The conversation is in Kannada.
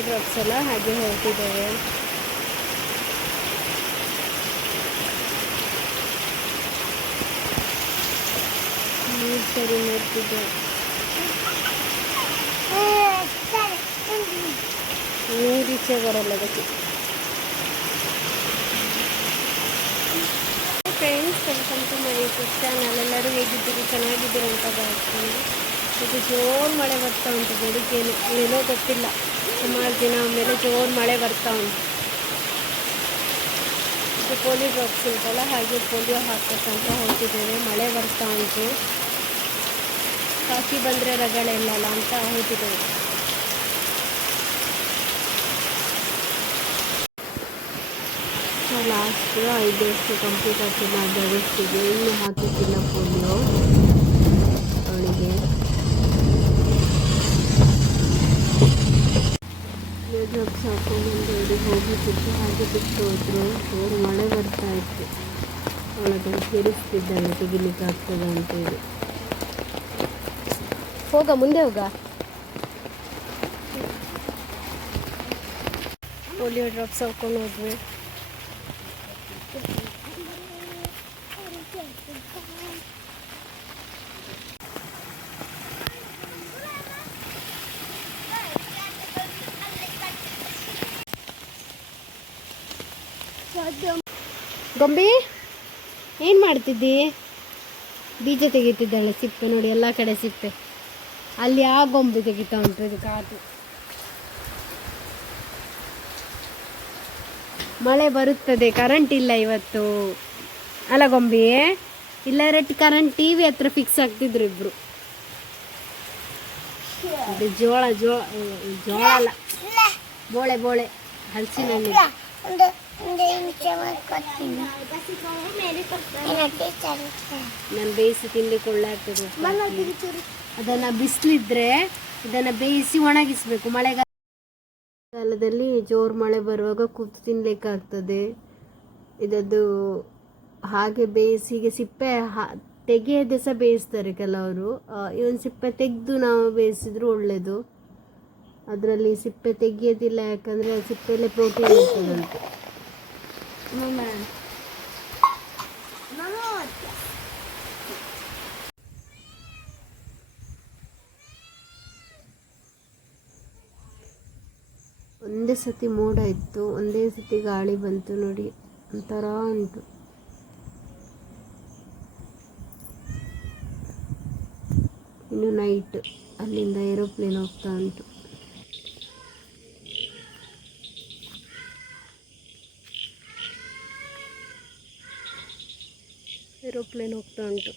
ಪೋಲಿಯೋ ಡ್ರಾಪ್ಸ್ ಎಲ್ಲ ಹಾಗೆ ಹೊರಟಿದ್ದೇವೆ. ನೀರು ಸರಿ ಮಾಡ್ತಿದ್ದೆ, ನೀರೀಚೆ ಬರಲ್ಲ ಅದಕ್ಕೆ. Friends, welcome to my YouTube channel. ಎಲ್ಲರೂ ಹೇಗಿದ್ದೀರಿ? ಚೆನ್ನಾಗಿದ್ದೀರಿ ಅಂತ ಭಾವಿಸ್ತೀನಿ. ಇದು ಜೋರು ಮಳೆ ಬರ್ತಾ ಉಂಟು. ಬೆಳಿಗ್ಗೆನು ಏನೋ ಗೊತ್ತಿಲ್ಲ, ಸುಮಾರು ದಿನ ಆಮೇಲೆ ಜೋರು ಮಳೆ ಬರ್ತಾ ಉಂಟು. ಇದು ಪೋಲಿಯೋ ಡ್ರಾಪ್ಸ್ ಉಂಟಲ್ಲ, ಹಾಗೆ ಪೋಲಿಯೋ ಹಾಕಬೇಕಂತ ಹೊರಟಿದ್ದೇವೆ. ಮಳೆ ಬರ್ತಾ ಉಂಟು, ಹಾಕಿ ಬಂದರೆ ರಗಳೆ ಇಲ್ಲಲ್ಲ ಅಂತ ಹೊರಟಿದ್ದೇವೆ. ಲಾಸ್ಟ್ 5 ವರ್ಷ ಕಂಪ್ಲೀಟ್ ಆಗ್ತಿಲ್ಲ ಆಗಸ್ಟಿಗೆ. ಇನ್ನೂ ಹಾಕಿದ್ದಿಲ್ಲ ಪೋಲಿಯೋ ಅವಳಿಗೆ. ಡ್ರಾಪ್ಸ್ ಹಾಕೊಂಡ್ಬಂದು ಅವಳಿಗೆ ಹೋಗ್ಲಿಕ್ಕಿತ್ತು, ಹಾಗೆ ಬಿಟ್ಟು ಹೋದ್ರು. ಜೋರು ಮಳೆ ಬರ್ತಾ ಇತ್ತು. ಅವಳದನ್ನು ಕೆಡಿಸ್ತಿದ್ದಾಳೆ, ತೆಗಿಲಿಕ್ಕೆ ಆಗ್ತದೆ ಅಂತೇಳಿ. ಹೋಗ, ಮುಂದೆ ಹೋಗ. ಪೋಲಿಯೋ ಡ್ರಾಪ್ಸ್ ಹಾಕೊಂಡು ಹೋದ್ವಿ. ಗೊಂಬಿ, ಏನು ಮಾಡ್ತಿದ್ದಿ? ಬೀಜ ತೆಗಿತಿದ್ದಾಳೆ, ಸಿಪ್ಪೆ ನೋಡಿ, ಎಲ್ಲ ಕಡೆ ಸಿಪ್ಪೆ. ಅಲ್ಲಿ ಆ ಗೊಂಬೆ ತೆಗಿತಾ ಉಂಟು. ಇದು ಕಾಟು. ಮಳೆ ಬರುತ್ತದೆ, ಕರೆಂಟ್ ಇಲ್ಲ ಇವತ್ತು ಅಲ್ಲ ಗೊಂಬಿ? ಇಲ್ಲರಟ್ಟು ಕರೆಂಟ್ ಟಿವಿ ಹತ್ರ ಫಿಕ್ಸ್ ಆಗ್ತಿದ್ರು ಇಬ್ರು. ಇದು ಜೋಳ ಅಲ್ಲ, ಬೋಳೆ ಹಲಸಿನ ಹಣ್ಣು. ನಾನು ಬೇಯಿಸಿ ತಿನ್ಲಿಕ್ಕೆ ಒಳ್ಳೆ ಆಗ್ತದೆ. ಅದನ್ನು ಬಿಸಿಲಿದ್ರೆ ಇದನ್ನು ಬೇಯಿಸಿ ಒಣಗಿಸ್ಬೇಕು. ಮಳೆಗಾಲದಲ್ಲಿ ಜೋರು ಮಳೆ ಬರುವಾಗ ಕೂತು ತಿನ್ಲಿಕ್ಕಾಗ್ತದೆ. ಇದದ್ದು ಹಾಗೆ ಬೇಯಿಸಿ, ಹೀಗೆ ಸಿಪ್ಪೆ ತೆಗೆಯದೆ ಸಹ ಬೇಯಿಸ್ತಾರೆ ಕೆಲವರು. ಇವನ್ ಸಿಪ್ಪೆ ತೆಗೆದು ನಾವು ಬೇಯಿಸಿದ್ರು ಒಳ್ಳೆಯದು. ಅದರಲ್ಲಿ ಸಿಪ್ಪೆ ತೆಗಿಯೋದಿಲ್ಲ, ಯಾಕಂದರೆ ಸಿಪ್ಪೆಯಲ್ಲೇ ಪ್ರೋಟೀನ್ ಇರ್ತದಂತೆ. ಒಂದೇ ಸತಿ ಮೋಡ ಇತ್ತು, ಒಂದೇ ಸತಿ ಗಾಳಿ ಬಂತು ನೋಡಿ, ಒಂಥರ ಉಂಟು. ಇನ್ನು ನೈಟ್ ಅಲ್ಲಿಂದ ಏರೋಪ್ಲೇನ್ ಹೋಗ್ತಾ ಉಂಟು. ಏರೋಪ್ಲೇನ್ ಹೋಗ್ತಾ ಉಂಟು.